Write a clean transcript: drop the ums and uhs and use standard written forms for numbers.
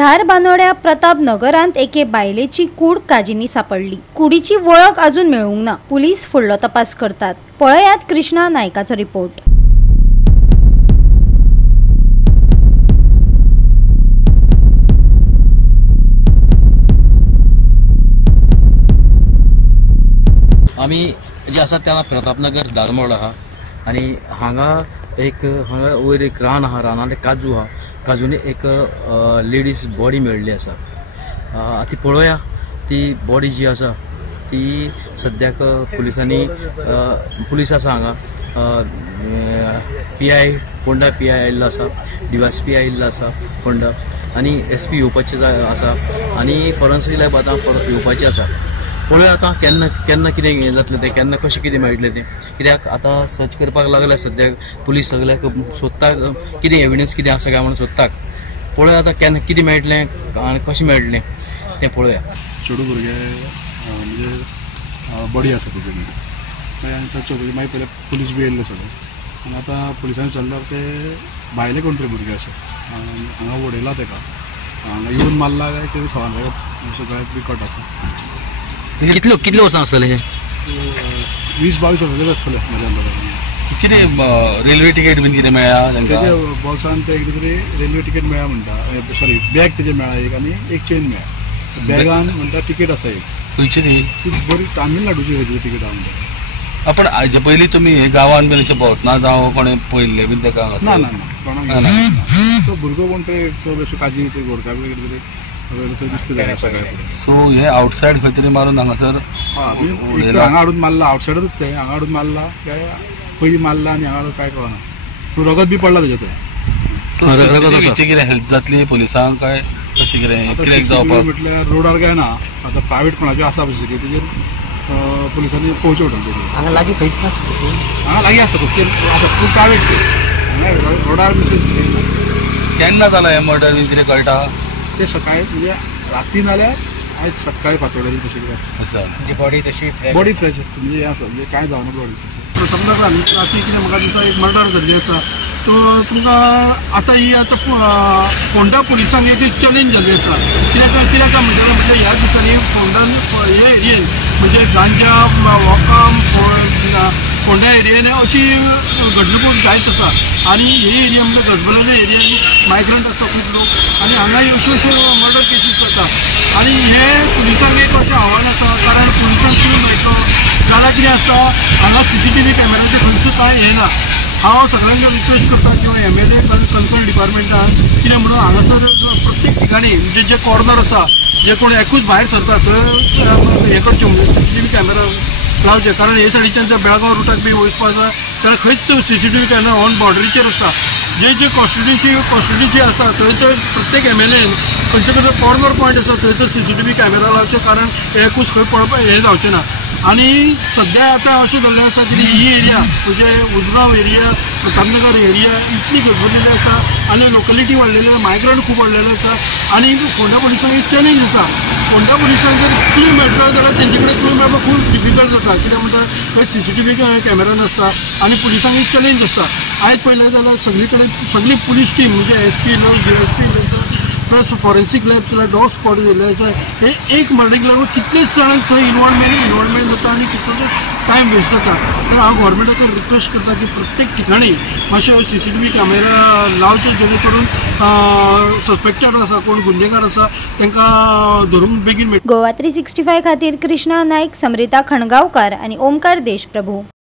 धार बानोड्या प्रताप नगरांत एके बायलेची कूड काजींनी सापडली। कुडीची वळख अजून मेळूंक ना। पुलीस फुडलो तपास करतात। पळयात कृष्णा नायकाचो रिपोर्ट। आम्ही जे आसा त्या प्रतापनगर दारमोड आहा आणि हांगा वयर एक रान आहा, रानांत काजू आहा, काजूनी एक लेडीज बॉडी मेळ्ळी आसा। ती पळोवया, ती बॉडी जी आसा ती सद्याक पुलीस आसा हांगा, PI फोंडा PI आयिल्लो आसा, DYSP आयिल्लो आसा फोंडा, आनी SP येवपाचे आसा आनी फॉरेन्सिक लॅब आतां परत येवपाचें आसा। पळोवया आतां केन्ना कितें जातलें तें, केन्ना कशें कितें मेळटलें तें, कित्याक आतां सर्च करपाक लागल्या सद्याक पुलीस सगळ्याक सोदतात, कितें एविडन्स कितें आसा काय म्हणून सोदतात। पळोवया आतां केन्ना कितें मेळटलें आनी कशें मेळटलें तें पळोवया। चेडू भुरगे म्हणजे बॉडी आसा तुजे मागीर आनी सर्च करपाची, मागीर पयले पुलीस बी येयल्ले सगळे, आनी आतां पुलिसांनी चल्ल्यार ते भायले कोण तरी भुरगे अशे हांगा उडयला तेका, हांगा येवन मारला काय कितें खबर ना, सगळ्याक रिकॉर्ड आसा। कितले वर्सां आसतले हे? 20-22 वर्सांचे आसतले म्हाज्या अंदाजान। कितें रेल्वे तिकेट बीन कितें मेळ्ळा तेजे बॉक्सान ते कितें तरी रेल्वे तिकेट मेळ्ळा म्हणटा, सॉरी बॅग तेजे मेळ्ळा एक, आनी एक चेन मेळ्ळा। बॅगान म्हणटा तिकेट आसा एक, खंयची ती बरी तामिळनाडूची खंयची तिकेट आहा म्हणटा। पण हाजे पयलीं तुमी हे गांवान बीन अशें भोंवतना जावं कोणें पळयल्लें बीन तेका? ना ना ना, कोणाक तो भुरगो कोण ते काजी ते गोरकार बी कितें तरी दिसता सगळ्या। सो हे आउटसायड खंय तरी मारून हांगासर हांगा हाडून मारला, आउटसायडूच ते हांगा हाडून मारला काय पयलीं मारला आनी हांगा काय कळना, तूं रगत बी पडला तेजे थंय। कितें हेल्प जातली पुलिसांक काय कशें कितें म्हटल्यार रोडार काय ना, आतां प्रायवेट कोणाचे आसा पळय तेजेर पुलिसांनी पळोवचें पडटलें। हांगा लागीं खंयच हांगा लागीं आसा पूण प्रायवेट हांगा रोडार केन्ना जाला हें मर्डर बीन कितें कळटा? ते सकाळी म्हणजे राती नाल्यार आयज सकाळी फातोड्याची तशी कितें आसता, ती बॉडी तशी बॉडी फ्रेश आसता, म्हणजे हें आसा म्हणजे कांय जावना बॉडी तशी। समजा राती कितें म्हाका दिसता एक मर्डर जाल्ली आसा, तो तुमकां आतां ही आतां फोंडा पुलिसांक एक चॅलेंज जाल्ली आसा। कित्याक म्हणजे ह्या दिसांनी फोंडान हे एरियेन म्हणजे गांजा वोकाम फोंडा एरियेन अशी घडणूक जायत आसा, आनी हे एरिया म्हणजे गजबलाच्या एरियान मायग्रंट आसता खूब लोक, आनी हांगा अश्यो मर्डर केसीस जाता, आनी हे पुलिसांक एक अशें आव्हान आसा, कारण पुलिसांक कितें मेळटा जाल्यार कितें आसता हांगा CCTV कॅमेराचे खंयचो कांय हें ना। हांव सगळ्यांक रिक्वेस्ट करता किंवा MLA कन्सर्न डिपार्टमेंटान कितें म्हणून हांगासर प्रत्येक ठिकाणी म्हणजे जे कॉर्नर आसा, जे कोण एकूच भायर सरता थंय हें करचें म्हणजे CCTV कॅमेरा लावचे, कारण हे सायडीच्यान जर बेळगांव रुटाक बी वचपा आसा जाल्यार खंयच CCTV कॅमेरा ऑन बॉर्डरीचेर आसता। जे कॉन्स्टिट्युन्सी आसा थंय प्रत्येक MLAन खंयचे खंयचे कॉर्नर पॉयंट आसा थंय CCTV कॅमेरा लावचे, कारण एकूच खंय पळोवपाक हें जावचें ना। आनी सद्या आतां अशें जाल्लें आसा की ही एरिया म्हणजे उजगांव एरिया, प्रतापनगर एरिया इतली गजबजलेली आसा, आनी लोकलिटी वाडलेली आसा, मायग्रंट खूब वाडलेले आसा, आनी फोंडा पुलिसांक एक चॅलेंज आसा। फोंडा पुलिसांक जर क्लू मेळटलो जाल्यार तेंचे कडेन क्लू मेळपाक खूब डिफिकल्ट जाता, कित्याक म्हणटा थंय CCTV कॅमेरा नासता, आनी पुलिसांक एक चॅलेंज आसता। आयज पळयलें जाल्यार सगळी पुलीस टीम म्हणजे SP DSP plus forensic lab जाल्यार डॉग स्क्वॉड येयल्ले आसा, हे एक मर्डरीक लागून कितलेच जाणांक थंय इन्वॉल्वमेंट जाता आनी कितलोच टायम वेस्ट जाता। हांव गव्हर्मेंटाक रिक्वेस्ट करता की प्रत्येक ठिकाणी मातशे CCTV कॅमेरा लावचे, जेणे करून सस्पेक्टेड आसा कोण गुन्हेगार आसा तांकां धरून बेगीन मेळटा। गोवा 365 खातीर कृष्णा नायक, समरिता खणगांवकार आनी ओमकार देशप्रभू।